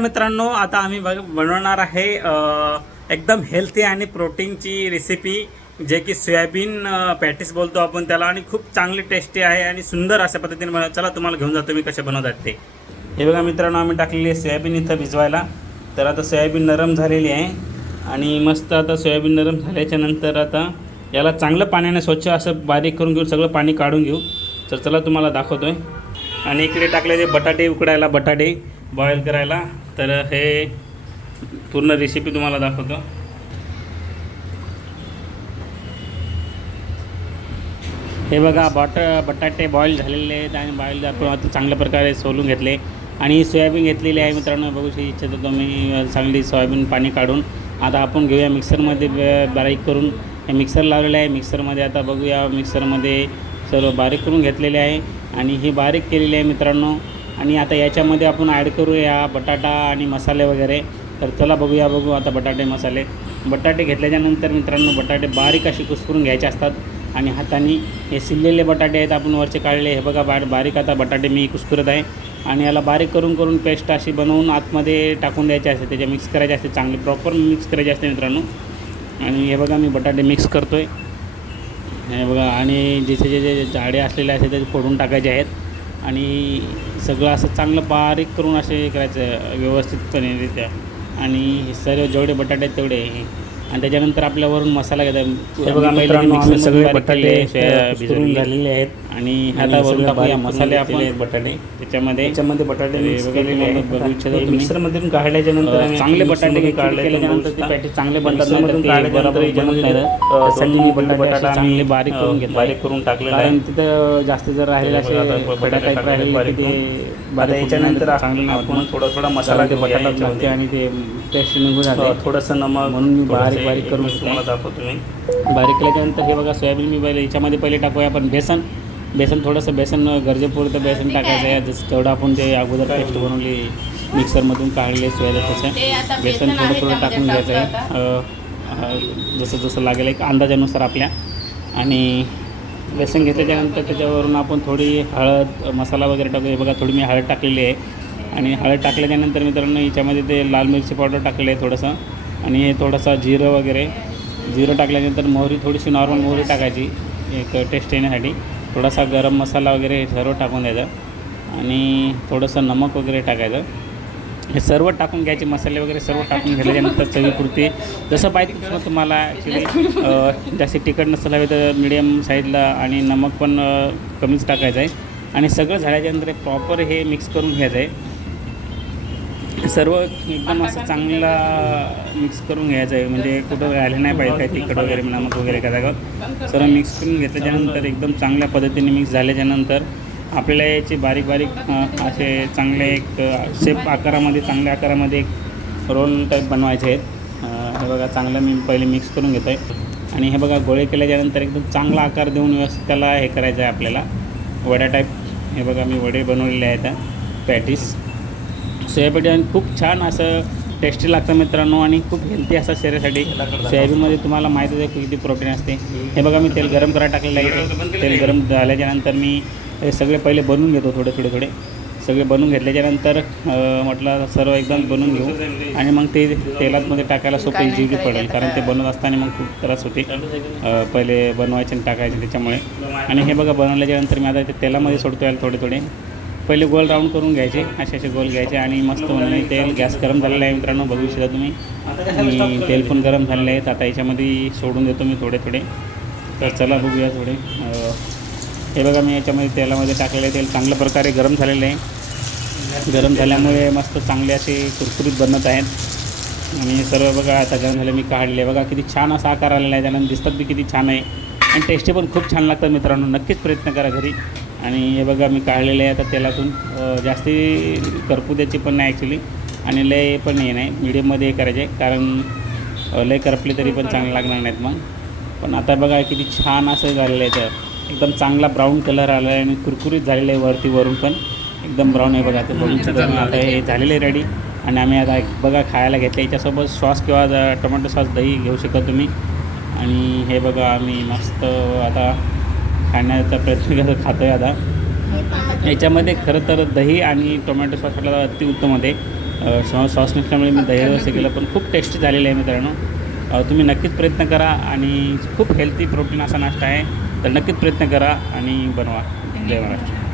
मित्रांनो, आता आम्ही बनवणार आहे एकदम हेल्थी आणि प्रोटीनची रेसिपी, जे की सोयाबीन पॅटीस बोलतो आपण त्याला, आणि खूप चांगली टेस्टी आहे आणि सुंदर अशा पद्धतीने बनव. चला तुम्हाला घेऊन जातो मी कसे बनवतात ते. हे बघा मित्रांनो, आम्ही टाकलेली आहे सोयाबीन इथं भिजवायला. तर आता सोयाबीन नरम झालेली आहे आणि मस्त. आता सोयाबीन नरम झाल्याच्या नंतर आता याला चांगलं पाण्याने स्वच्छ असं बारीक करून घेऊ, सगळं पाणी काढून घेऊ. तर चला तुम्हाला दाखवतो आहे. आणि इकडे टाकले ते बटाटे उकडायला, बटाटे बॉईल करायला. तर हे पूर्ण रेसिपी तुम्हाला दाखवतो. हे बघा, बटाटे बॉईल झालेले आहेत आणि बॉईल आपण आता चांगल्या प्रकारे सोलून घेतले. आणि सोयाबीन घेतलेली आहे मित्रांनो, बघू इच्छितो तुम्ही. चांगली सोयाबीन पाणी काढून आता आपण घेऊया मिक्सरमध्ये बारीक करून. हे मिक्सर लावलेलं आहे. मिक्सरमध्ये आता बघूया, मिक्सरमध्ये सर्व बारीक करून घेतलेले आहे आणि ही बारीक केलेली आहे मित्रांनो. आणि आता याच्यामध्ये आपण ॲड करूया बटाटा आणि मसाले वगैरे. तर चला बघू आता बटाटे मसाले. बटाटे घेतल्याच्यानंतर मित्रांनो, बटाटे बारीक असे कुस्करून घ्यायचे असतात आणि हाताने. हे शिजलेले बटाटे आहेत, आपण वरचे काढले. हे बघा बारीक आता बटाटे मी कुस्करत आहे आणि याला बारीक करून पेस्ट अशी बनवून आतमध्ये टाकून द्यायची असते. त्याच्या मिक्स करायचे असते, चांगले प्रॉपर मिक्स करायचे असते मित्रांनो. आणि हे बघा मी बटाटे मिक्स करतो आहे. हे बघा, आणि जे झाडे असलेले असते ते फोडून टाकायचे आहेत आणि सगळं असं चांगलं बारीक करून असे करायचं व्यवस्थितपणे रित्या. आणि हे सर्व जेवढे बटाटे आहेत तेवढे. आणि त्याच्यानंतर आपल्यावरून मसाला घेतात. हे बघा मित्रांनो, आम्ही सगळे बटाटे भिजवून झालेले आहेत आणि आता वरून टाकूया मसाले आपण बटाटे त्याच्यामध्ये बटाटे मिक्सरमधून काढल्याच्या नंतर चांगले बटाटे काढल्याच्यानंतर ते पॅटीस चांगले बनतात. बटाटा चांगले बारीक करून टाकले, कारण तिथं जास्त जर राहिलेला असे बटाटा राहिलेले ते बारीक. याच्यानंतर चांगलं आपण थोडा मसाला ते बटाटा लागते आणि ते टेस्ट निघून जाते. थोडंसं नमक, म्हणून मी बारीक करून तुम्हाला दाखवतो मी. बारीक केल्याच्यानंतर हे बघा सोयाबीन मी याच्यामध्ये पहिले टाकूया आपण बेसन थोडंसं बेसन गरजेपुरतं बेसन टाकायचं आहे. जसं तेवढं आपण ते अगोदर पेस्ट बनवली मिक्सरमधून काढले सोयाबीन, तसं बेसन थोडं टाकून घ्यायचं आहे जसं लागेल एक अंदाजानुसार आपल्या. आणि बेसन घेतल्याच्यानंतर त्याच्यावरून आपण थोडी हळद मसाला वगैरे टाकू. हे बघा, थोडी मी हळद टाकलेली आहे. आणि हळद टाकल्याच्यानंतर मित्रांनो याच्यामध्ये ते लाल मिरची पावडर टाकलेलं आहे थोडंसं. आणि हे थोडंसं जिरं टाकल्यानंतर मोहरी, थोडीशी नॉर्मल मोहरी टाकायची एक टेस्ट येण्यासाठी. थोडासा गरम मसाला वगैरे हे सर्व टाकून द्यायचं आणि थोडंसं नमक वगैरे टाकायचं. हे सर्व टाकून घ्यायचे, मसाले वगैरे सर्व टाकून घेतल्याच्यानंतर चवीपुरती जसं पाहिजे तसं तुम्हाला. ॲक्च्युली जास्त तिखट नसलं हवे तर मिडियम साईजला, आणि नमक पण कमीच टाकायचं आहे. आणि सगळं झाल्याच्यानंतर प्रॉपर हे मिक्स करून घ्यायचं आहे. सर्व एकदम असं चांगला मिक्स करून घ्यायचं आहे, म्हणजे कुठं राहिलं नाही पाहिजे काय तिखट वगैरे नमक वगैरे का. सर्व मिक्स करून घेतल्याच्यानंतर एकदम चांगल्या पद्धतीने मिक्स झाल्याच्यानंतर आपल्याला याचे बारीक असे चांगले एक शेप आकारामध्ये, चांगल्या आकारामध्ये एक रोल टाईप बनवायचे आहेत. हे बघा, चांगलं मी पहिले मिक्स करून घेतो आहे. आणि हे बघा, गोळे केल्याच्यानंतर एकदम चांगला आकार देऊन व्यवस्थित त्याला हे करायचं आहे आपल्याला, वड्या टाईप. हे बघा, मी वडे बनवलेले आहेत पॅटीस सोयाबीन. आणि खूप छान असं टेस्टी लागतं मित्रांनो, आणि खूप हेल्दी असं शरीरासाठी. सोयाबीनमध्ये तुम्हाला माहितीच आहे किती प्रोटीन असते. हे बघा, मी तेल गरम करायला टाकलेलं आहे. तेल गरम झाल्याच्यानंतर मी हे सगळे पहिले बनवून घेतो, थोडे सगळे बनवून घेतल्याच्यानंतर म्हटलं सर्व एकदम बनवून घेऊ आणि मग ते तेलामध्ये टाकायला सोपं इझिली पडेल, कारण ते बनवत असताना मग खूप त्रास होते पहिले बनवायचे आणि टाकायचे त्याच्यामुळे. आणि हे बघा, बनवल्याच्यानंतर मी आता ते तेलामध्ये सोडतो यायला थोडे पहिले गोल राऊंड करून घ्यायचे, असे गोल घ्यायचे. आणि मस्त बनवले. तेल गॅस गरम झालेलं आहे मित्रांनो, बघू शकता तुम्ही. आणि तेल पण गरम झालेले आहेत. आता याच्यामध्ये सोडून देतो मी थोडे. तर चला बघूया थोडे. हे बघा, मी याच्यामध्ये तेलामध्ये टाकलेलं तेल चांगल्या प्रकारे गरम झालेलं आहे. गरम झाल्यामुळे मस्त चांगले असे कुरकुरीत बनत आहेत. आणि सर्व बघा आता गरम झाले, मी काढले. बघा किती छान असा आकार आलेला आहे, त्यानंतर दिसतात बी किती छान आहे. आणि टेस्टी पण खूप छान लागतं मित्रांनो, नक्कीच प्रयत्न करा घरी. आणि हे बघा, मी काढलेले आहे आता तेलातून. जास्ती करपू द्यायची पण नाही ॲक्च्युली, आणि लय पण हे नाही, मिडियममध्ये हे करायचे, कारण लय करपले तरी पण चांगले लागणार नाहीत मग. पण आता बघा किती छान असं झालेलं आहे. तर एकदम चांगला ब्राऊन कलर आला आहे आणि कुरकुरीत झालेलं आहे वरून पण एकदम ब्राऊन आहे. बघा, ते बघून शकतो. आता हे झालेलं आहे रेडी. आणि आम्ही आता बघा खायला घेतलं. याच्यासोबत सॉस किंवा टोमॅटो सॉस, दही घेऊ शकता तुम्ही. आणि हे बघा, आम्ही मस्त आता खाण्याचा प्रयत्न खातो आहे आता. याच्यामध्ये खरं तर दही आणि टोमॅटो सॉस आपल्याला अतिउत्तम होते. सॉस नसल्यामुळे मी दही डोसे केलं, पण खूप टेस्टी झालेलं आहे मित्रांनो. तुम्ही नक्कीच प्रयत्न करा आणि खूप हेल्दी प्रोटीन असा नाश्ता आहे, तर नक्कीच प्रयत्न करा आणि बनवा. जय महाराष्ट्र.